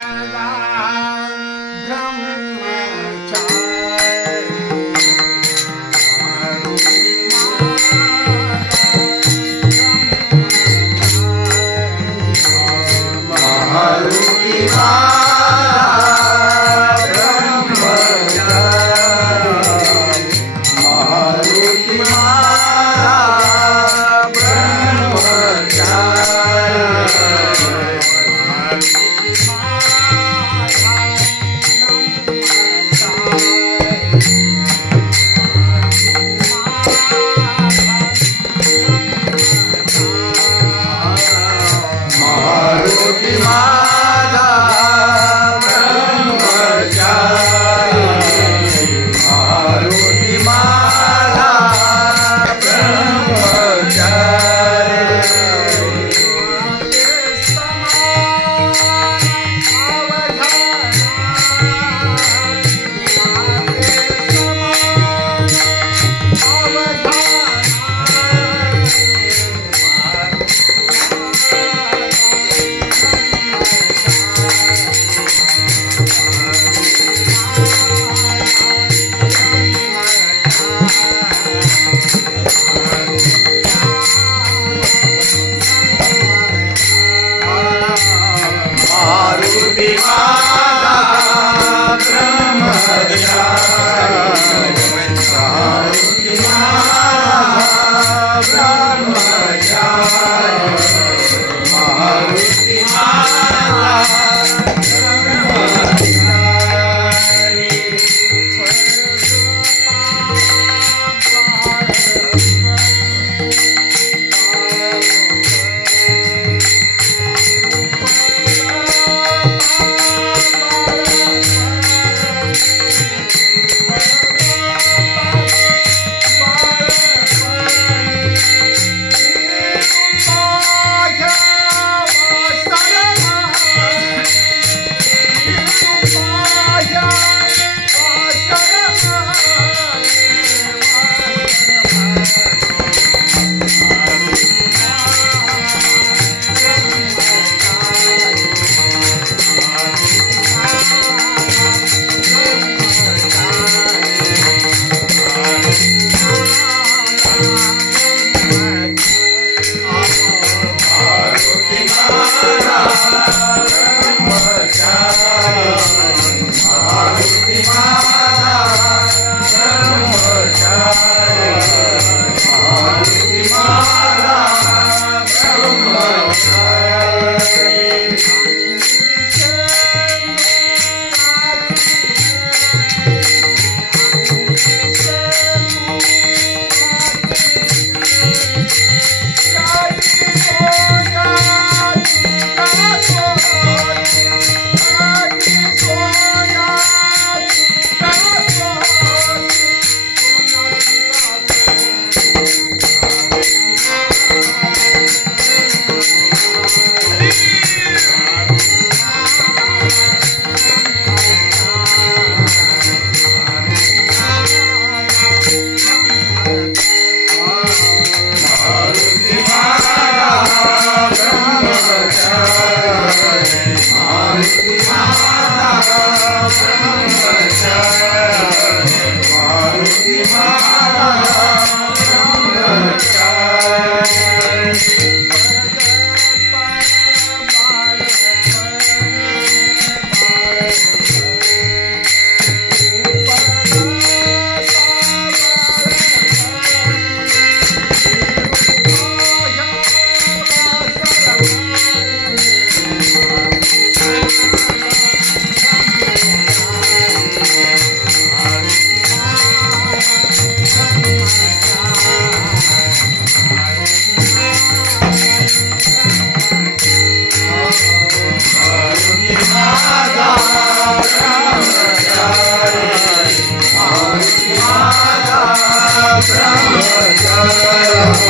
啊。be my Thank you. Nossa Brahmachari